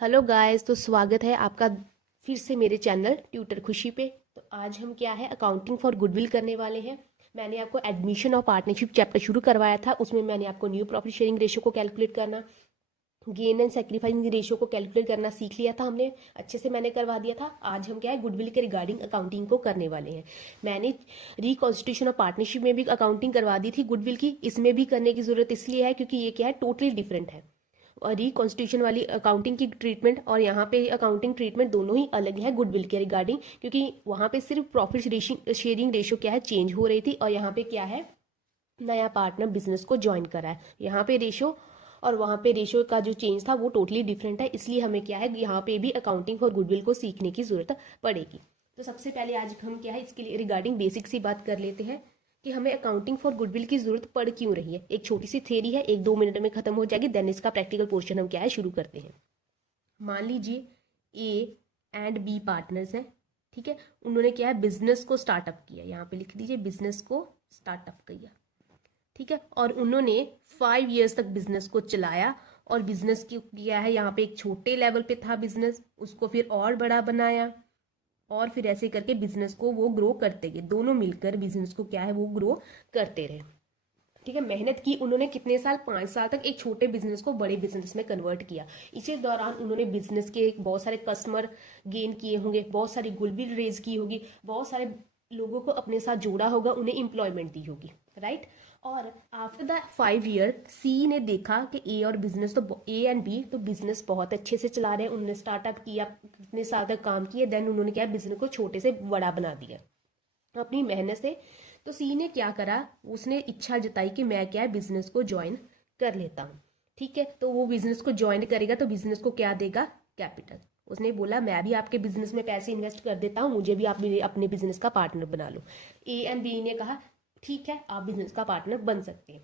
Hello guys, तो स्वागत है आपका फिर से मेरे चैनल ट्यूटर खुशी पे। तो आज हम क्या है अकाउंटिंग फॉर गुडविल करने वाले हैं। मैंने आपको एडमिशन और पार्टनरशिप चैप्टर शुरू करवाया था, उसमें मैंने आपको न्यू प्रॉफिट शेयरिंग रेशियो को कैलकुलेट करना, गेन एंड सेक्रीफाइसिंग रेशियो को कैलकुलेट करना सीख लिया था हमने, अच्छे से मैंने करवा दिया था। आज हम क्या है गुडविल के रिगार्डिंग अकाउंटिंग को करने वाले हैं। मैंने रिकॉन्स्टिट्यूशन और पार्टनरशिप में भी अकाउंटिंग करवा दी थी गुडविल की, इसमें भी करने की जरूरत इसलिए है क्योंकि ये क्या है टोटली डिफरेंट है। और रिकॉन्स्टिट्यूशन वाली अकाउंटिंग की ट्रीटमेंट और यहाँ पे अकाउंटिंग ट्रीटमेंट दोनों ही अलग है गुडविल के रिगार्डिंग, क्योंकि वहाँ पे सिर्फ प्रॉफिट शेयरिंग रेशियो क्या है चेंज हो रही थी, और यहाँ पे क्या है नया पार्टनर बिजनेस को ज्वाइन करा है। यहाँ पे रेशियो और वहाँ पे रेशियो का जो चेंज था वो टोटली डिफरेंट है, इसलिए हमें क्या है यहाँ पे भी अकाउंटिंग फॉर गुडविल को सीखने की जरूरत पड़ेगी। तो सबसे पहले आज हम क्या है इसके लिए रिगार्डिंग बेसिक सी बात कर लेते हैं कि हमें अकाउंटिंग फॉर गुडविल की जरूरत पड़ क्यों रही है। एक छोटी सी थ्योरी है, 1-2 मिनट में खत्म हो जाएगी, देन इसका प्रैक्टिकल पोर्शन हम क्या है शुरू करते हैं। मान लीजिए ए एंड बी पार्टनर्स हैं, ठीक है। उन्होंने क्या है बिजनेस को स्टार्टअप किया, यहाँ पे लिख दीजिए बिजनेस को स्टार्टअप किया, ठीक है। और उन्होंने 5 इयर्स तक बिजनेस को चलाया, और बिजनेस की किया है यहाँ पे एक छोटे लेवल पे था बिजनेस, उसको फिर और बड़ा बनाया, और फिर ऐसे करके बिजनेस को वो ग्रो करते गए, दोनों मिलकर बिजनेस को क्या है वो ग्रो करते रहे, ठीक है। मेहनत की उन्होंने कितने साल, 5 साल तक एक छोटे बिजनेस को बड़े बिजनेस में कन्वर्ट किया। इसी दौरान उन्होंने बिजनेस के बहुत सारे कस्टमर गेन किए होंगे, बहुत सारी गुडविल रेज की होगी, बहुत सारे लोगों को अपने साथ जोड़ा होगा, उन्हें एम्प्लॉयमेंट दी होगी, राइट। और आफ्टर द 5 ईयर सी ने देखा कि ए और बिजनेस तो ए एंड बी तो बिजनेस बहुत अच्छे से चला रहे हैं, उन्होंने स्टार्टअप किया, कितने साल तक काम किए, देन उन्होंने क्या बिजनेस को छोटे से बड़ा बना दिया अपनी मेहनत से। तो सी ने क्या करा, उसने इच्छा जताई कि मैं क्या है बिजनेस को ज्वाइन कर लेता हूँ, ठीक है। तो वो बिजनेस को ज्वाइन करेगा तो बिजनेस को क्या देगा, कैपिटल। उसने बोला मैं भी आपके बिजनेस में पैसे इन्वेस्ट कर देता हूँ, मुझे भी आप मेरे अपने बिजनेस का पार्टनर बना लो। ए एंड बी ने कहा ठीक है आप बिजनेस का पार्टनर बन सकते हैं।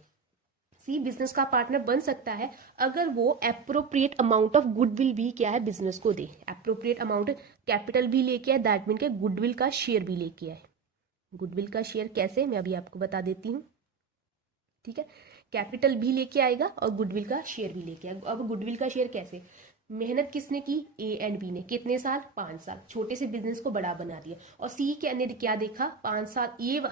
सी बिजनेस का पार्टनर बन सकता है अगर वो अप्रोप्रिएट अमाउंट ऑफ गुडविल भी क्या है बिजनेस को दे। अप्रोप्रिएट अमाउंट कैपिटल भी लेके आए, दैट मीन के गुडविल का शेयर भी लेके आए। गुडविल का शेयर कैसे, मैं अभी आपको बता देती हूँ, ठीक है। कैपिटल भी लेके आएगा और गुडविल का शेयर भी लेके आएगा। अब गुडविल का शेयर कैसे, मेहनत किसने की, ए एंड बी ने, कितने साल, 5 साल, छोटे से बिजनेस को बड़ा बना दिया। और सी के ने क्या देखा, 5 साल ये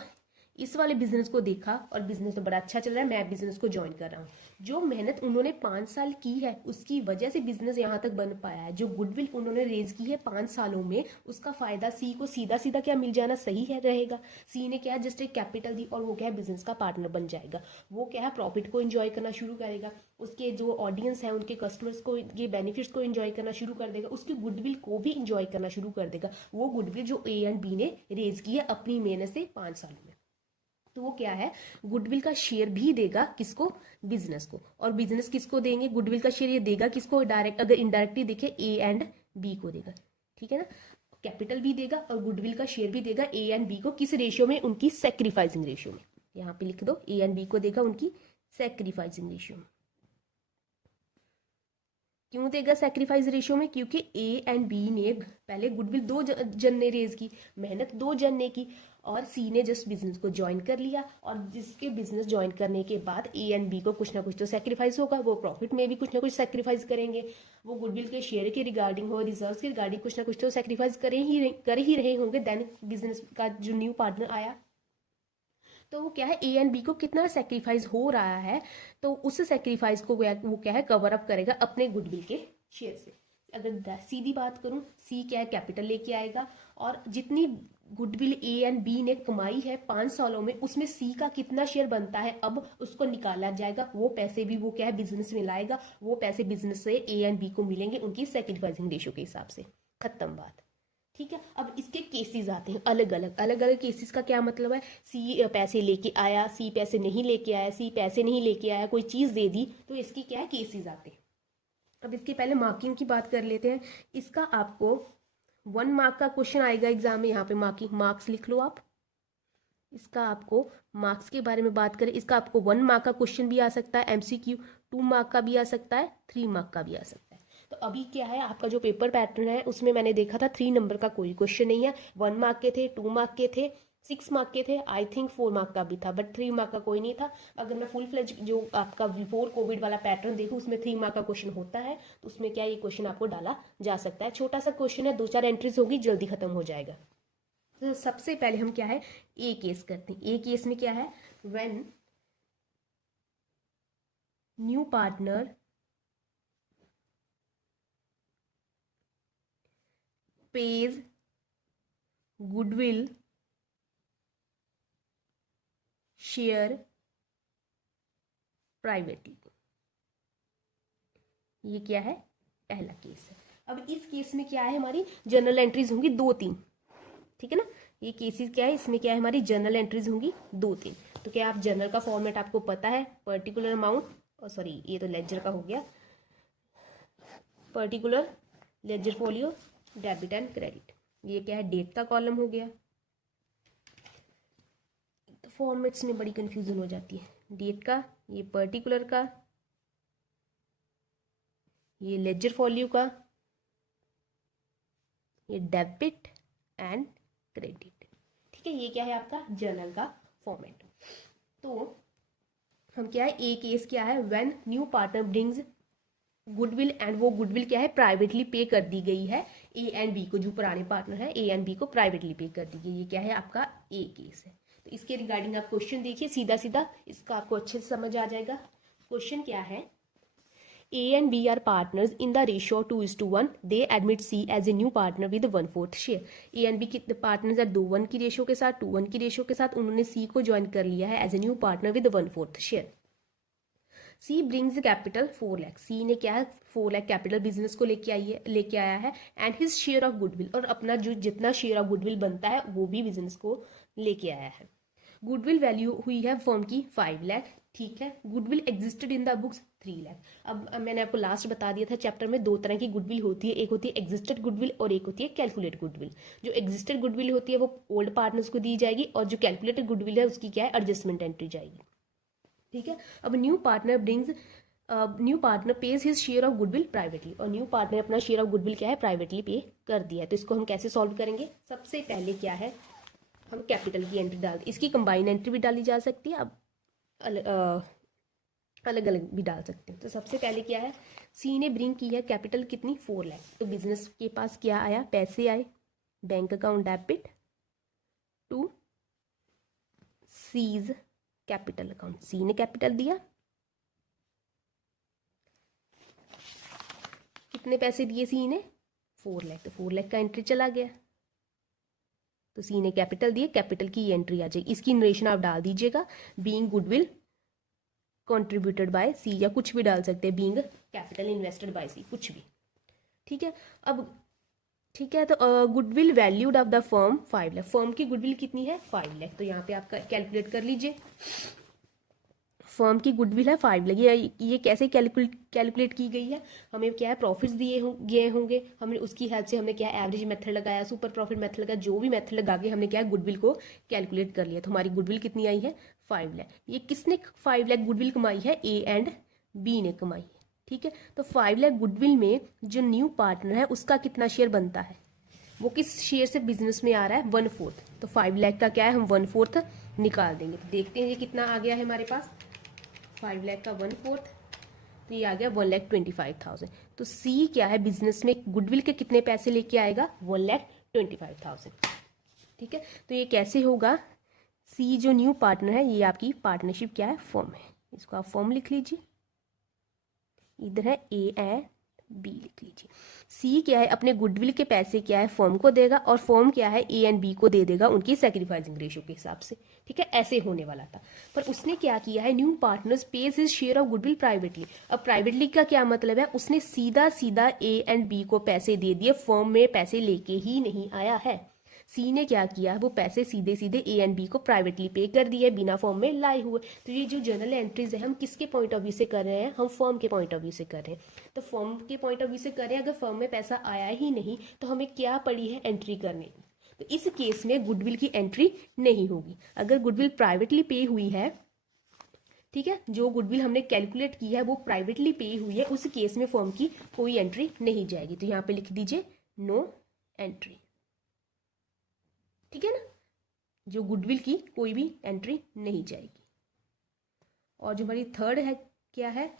इस वाले बिजनेस को देखा और बिजनेस तो बड़ा अच्छा चल रहा है, मैं बिजनेस को ज्वाइन कर रहा हूँ। जो मेहनत उन्होंने 5 साल की है उसकी वजह से बिजनेस यहाँ तक बन पाया है। जो गुडविल उन्होंने रेज की है 5 सालों में, उसका फायदा सी को सीधा सीधा क्या मिल जाना सही है रहेगा। सी ने क्या जस्ट एक कैपिटल दी और वो क्या है बिजनेस का पार्टनर बन जाएगा। वो क्या है प्रॉफिट को एंजॉय करना शुरू करेगा, उसके जो ऑडियंस है उनके कस्टमर्स को ये बेनिफिट्स को एंजॉय करना शुरू कर देगा, उसकी गुडविल को भी एंजॉय करना शुरू कर देगा। वो गुडविल जो ए एंड बी ने रेज की है अपनी मेहनत से 5 सालों में, तो वो क्या है गुडविल का शेयर भी देगा किसको, बिजनेस को। और बिजनेस किसको देंगे, गुडविल का शेयर ये देगा किसको, डायरेक्ट अगर इनडायरेक्टली देखे ए एंड बी को देगा, ठीक है ना। कैपिटल भी देगा और गुडविल का शेयर भी देगा ए एंड बी को, किस रेशियो में, उनकी सैक्रिफाइसिंग रेशियो में। यहाँ पे लिख दो ए एंड बी को देगा उनकी सैक्रिफाइसिंग रेशियो में। क्यों देगा सैक्रिफाइस रेशियो में, क्योंकि ए एंड बी ने पहले गुडविल दो जन ने रेज की, मेहनत 2 जन ने की, और सी ने जस्ट बिजनेस को ज्वाइन कर लिया। और जिसके बिजनेस ज्वाइन करने के बाद ए एंड बी को कुछ ना कुछ तो सैक्रिफाइस होगा, वो प्रॉफिट में भी कुछ ना कुछ सैक्रिफाइस करेंगे, वो गुडविल के शेयर के रिगार्डिंग हो, रिजर्व के रिगार्डिंग कुछ ना कुछ तो सैक्रिफाइस कर ही रहे होंगे। देन बिजनेस का जो न्यू पार्टनर आया तो वो क्या है ए एंड बी को कितना सेक्रीफाइस हो रहा है, तो उस सेक्रीफाइस को वो क्या है कवर अप करेगा अपने गुडविल के शेयर से। अगर सीधी बात करूं, सी क्या है कैपिटल लेके आएगा, और जितनी गुडविल ए एंड बी ने कमाई है 5 सालों में उसमें सी का कितना शेयर बनता है अब उसको निकाला जाएगा। वो पैसे भी वो क्या है बिजनेस में लाएगा, वो पैसे बिजनेस से ए एंड बी को मिलेंगे उनकी सेक्रीफाइसिंग रेशियो के हिसाब से। खत्म बात, ठीक है। अब इसके केसेस आते हैं अलग अलग केसेस का क्या मतलब है, सी पैसे लेके आया, सी पैसे नहीं लेके आया, सी पैसे नहीं लेके आया, कोई चीज दे दी, तो इसकी क्या है केसेस आते हैं। अब इसके पहले मार्किंग की बात कर लेते हैं। इसका आपको 1 मार्क का क्वेश्चन आएगा एग्जाम में, यहाँ पे मार्किंग मार्क्स लिख लो आप। इसका आपको मार्क्स के बारे में बात करें, इसका आपको 1 मार्क का क्वेश्चन भी आ सकता है एमसीक्यू, 2 मार्क का भी आ सकता है, 3 मार्क का भी आ सकता है। तो अभी क्या है आपका जो पेपर पैटर्न है उसमें मैंने देखा था 3 नंबर का कोई क्वेश्चन नहीं है, 1 मार्क के थे, 2 मार्क के थे, 6 मार्क के थे, आई थिंक 4 मार्क का भी था, बट 3 मार्क का कोई नहीं था। अगर मैं फुल फ्लेज जो आपका बिफोर कोविड वाला पैटर्न देखूँ उसमें 3 मार्क का क्वेश्चन होता है, तो उसमें क्या ये क्वेश्चन आपको डाला जा सकता है। छोटा सा क्वेश्चन है, 2-4 एंट्रीज होगी, जल्दी खत्म हो जाएगा। तो सबसे पहले हम क्या है ए केस करते हैं। ए केस में क्या है, when new partner page goodwill share privately, ये क्या है, पहला केस है। अब इस केस में क्या है, हमारी जनरल एंट्रीज होंगी 2-3, ठीक है ना। ये केसेस क्या है, इसमें क्या है, हमारी जनरल एंट्रीज होंगी 2-3। तो क्या आप जनरल का फॉर्मेट आपको पता है, पर्टिकुलर अमाउंट, सॉरी ये तो लेजर का हो गया, particular ledger folio debit and credit. ये क्या है, डेट का कॉलम हो गया। तो फॉर्मेट्स में बड़ी कंफ्यूजन हो जाती है, डेट का, ये पर्टिकुलर का, ये लेजर फॉलियो का, ये डेबिट एंड क्रेडिट, ठीक है। ये क्या है आपका जर्नल का फॉर्मेट। तो हम क्या है, ए केस क्या है, when new partner brings goodwill and वो गुडविल क्या है, प्राइवेटली पे कर दी गई है ए एंड बी को, जो पुराने पार्टनर है ए एंड बी को प्राइवेटली पे कर दी गई, ये क्या है आपका ए केस है। तो इसके रिगार्डिंग आप क्वेश्चन देखिए, सीधा सीधा इसका आपको अच्छे से समझ आ जाएगा। क्वेश्चन क्या है, A and B are partners in the ratio of 2:1. They admit C as a new partner with 1/4 share. A and B कितने पार्टनर्स है, 2:1 की रेशियो के साथ, 2:1 की रेशियो के साथ उन्होंने C को ज्वाइन कर लिया है as a new partner with 1/4 share. C brings capital 4 lakh, C ने क्या है 4 लाख कैपिटल बिजनेस को लेके आया है, and his share of goodwill, और अपना जो जितना शेयर ऑफ गुडविल बनता है वो भी बिजनेस को लेके आया है। गुडविल वैल्यू हुई है फर्म की 5 लाख, ठीक है। Goodwill existed in the books 3 lakh. अब मैंने आपको लास्ट बता दिया था चैप्टर में, 2 तरह की गुडविल होती है, एक होती है एग्जिस्टेड गुडविल और एक होती है कैलकुलेट गुडविल। जो एग्जिस्टेड गुडविल होती है वो ओल्ड पार्टनर्स को दी जाएगी, और जो कैलकुलेटेड गुडविल है उसकी क्या है, एडजस्टमेंट एंट्री जाएगी, ठीक है। अब new partner page his share of goodwill privately, और न्यू पार्टनर अपना शेयर ऑफ गुडविल क्या है, प्राइवेटली पे कर दिया है। तो इसको हम कैसे सॉल्व करेंगे, सबसे पहले क्या है, हम कैपिटल की एंट्री डाल, इसकी कंबाइन एंट्री भी डाली जा सकती है, अब अलग अलग भी डाल सकते हैं। तो सबसे पहले क्या है, सी ने ब्रिंग की है कैपिटल कितनी, 4 लाख। तो बिजनेस के पास क्या आया, पैसे आए, bank account debit to C's capital account, C ने कैपिटल दिया, कितने पैसे दिए सी ने, 4 लाख, तो 4 लाख का एंट्री चला गया। तो सी ने कैपिटल दिए, कैपिटल की एंट्री आ जाएगी, इसकी नरेशन आप डाल दीजिएगा, बीइंग गुडविल कंट्रीब्यूटेड बाय सी, या कुछ भी डाल सकते हैं, बीइंग कैपिटल इन्वेस्टेड बाय सी, कुछ भी, ठीक है। अब ठीक है, तो goodwill valued of the firm 5 lakh, firm की गुडविल कितनी है, 5 लाख। तो यहाँ पे आप कैलकुलेट कर लीजिए, फर्म की गुडविल है 5 लाख। ये कैसे कैलकुलेट की गई है, हमें क्या है प्रॉफिट्स दिए होंगे, हमने उसकी हेल्प से हमने क्या है एवरेज मेथड लगाया, सुपर प्रॉफिट मेथड लगाया, जो भी मेथड लगा के हमने क्या है गुडविल को कैलकुलेट कर लिया। तो हमारी गुडविल कितनी आई है, 5 लाख। ये किसने 5 लाख गुडविल कमाई है, ए एंड बी ने कमाई है, ठीक है। तो 5 लाख गुडविल में जो न्यू पार्टनर है उसका कितना शेयर बनता है, वो किस शेयर से बिजनेस में आ रहा है, 1/4। तो 5 लाख का क्या है, हम 1/4 निकाल देंगे। तो देखते हैं ये कितना आ गया है हमारे पास, 5 लाख का 1/4, तो ये आ गया 1,25,000। तो सी क्या है बिजनेस में गुडविल के कितने पैसे लेके आएगा, 1,25,000, ठीक है। तो ये कैसे होगा, सी जो न्यू पार्टनर है, ये आपकी पार्टनरशिप क्या है, फर्म है, इसको आप फर्म लिख लीजिए, इधर है ए एंड बी लिख लीजिए। सी क्या है अपने गुडविल के पैसे क्या है फर्म को देगा, और फर्म क्या है ए एंड बी को दे देगा उनकी सैक्रिफाइसिंग रेशियो के हिसाब से, ठीक है। ऐसे होने वाला था, पर उसने क्या किया है, new partners page his share of goodwill privately. अब प्राइवेटली का क्या मतलब है, उसने सीधा सीधा ए एंड बी को पैसे दे दिए, फर्म में पैसे लेके ही नहीं आया है। सी ने क्या किया, वो पैसे सीधे सीधे ए एंड बी को प्राइवेटली पे कर दिए बिना फर्म में लाए हुए। तो ये जो जर्नल एंट्रीज है हम किसके पॉइंट ऑफ व्यू से कर रहे हैं, हम फर्म के पॉइंट ऑफ व्यू से कर रहे हैं। तो फर्म के पॉइंट ऑफ व्यू से कर रहे हैं, अगर फर्म में पैसा आया ही नहीं तो हमें क्या पड़ी है एंट्री करने की, तो इस केस में गुडविल की एंट्री नहीं होगी। अगर गुडविल प्राइवेटली पे हुई है, ठीक है, जो गुडविल हमने कैलकुलेट की है वो प्राइवेटली पे हुई है, उस केस में फर्म की कोई एंट्री नहीं जाएगी। तो यहाँ पे लिख दीजिए नो एंट्री, ठीक है ना। जो गुडविल की कोई भी एंट्री नहीं जाएगी। और जो हमारी थर्ड है क्या है,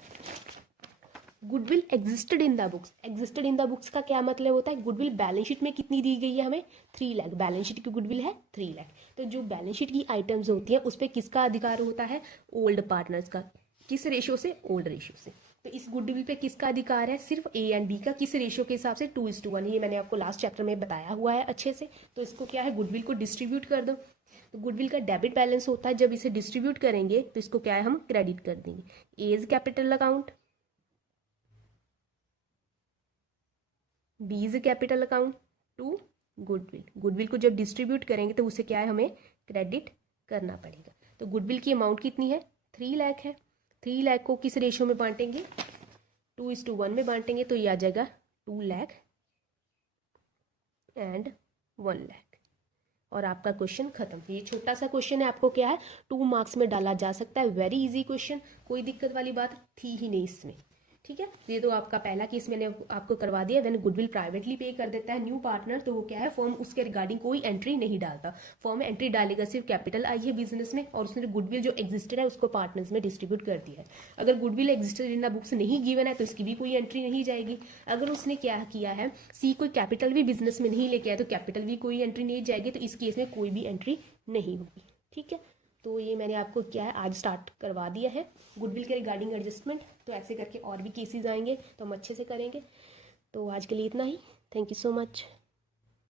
goodwill existed in the books. Existed in the books का क्या मतलब होता है, गुडविल बैलेंस शीट में कितनी दी गई है हमें 3 लाख, बैलेंस शीट की गुडविल है 3 लाख। तो जो बैलेंस शीट की आइटम्स होती हैं उस पर किसका अधिकार होता है, ओल्ड पार्टनर्स का। किस रेशियो से, ओल्ड रेशियो से। तो इस गुडविल पे किसका अधिकार है, सिर्फ ए एंड बी का। किस रेशियो के हिसाब से, 2:1। ये मैंने आपको लास्ट चैप्टर में बताया हुआ है अच्छे से। तो इसको क्या है, गुडविल को डिस्ट्रीब्यूट कर दो। तो गुडविल का डेबिट बैलेंस होता है, जब इसे डिस्ट्रीब्यूट करेंगे तो इसको क्या है, हम क्रेडिट कर देंगे। A is capital account, B is capital account to goodwill. Goodwill को जब डिस्ट्रीब्यूट करेंगे तो उसे क्या है, हमें क्रेडिट करना पड़ेगा। तो गुडविल की अमाउंट कितनी है, 3 लाख है। 3 लाख को किस रेशियो में बांटेंगे, 2:1 में बांटेंगे। तो ये आ जाएगा 2 लाख एंड 1 लाख। और आपका क्वेश्चन खत्म। ये छोटा सा क्वेश्चन है, आपको क्या है 2 मार्क्स में डाला जा सकता है। वेरी इजी क्वेश्चन, कोई दिक्कत वाली बात थी ही नहीं इसमें। ठीक है, ये तो आपका पहला केस मैंने आपको करवा दिया। व्हेन गुडविल प्राइवेटली पे कर देता है न्यू पार्टनर, तो वो क्या है, फर्म उसके रिगार्डिंग कोई एंट्री नहीं डालता। फर्म में एंट्री डालेगा सिर्फ कैपिटल आई है बिजनेस में, और उसने गुडविल जो एग्जिस्टेड है उसको पार्टनर्स में डिस्ट्रीब्यूट कर दिया है। अगर goodwill existed in the books नहीं गिवन है तो इसकी भी कोई एंट्री नहीं जाएगी। अगर उसने क्या किया है, सी कोई कैपिटल भी बिजनेस में नहीं लेके आया तो कैपिटल भी कोई एंट्री नहीं जाएगी। तो इस केस में कोई भी एंट्री नहीं होगी। ठीक है, तो ये मैंने आपको क्या है आज स्टार्ट करवा दिया है गुडविल के रिगार्डिंग एडजस्टमेंट। तो ऐसे करके और भी केसेस आएंगे तो हम अच्छे से करेंगे। तो आज के लिए इतना ही। Thank you so much.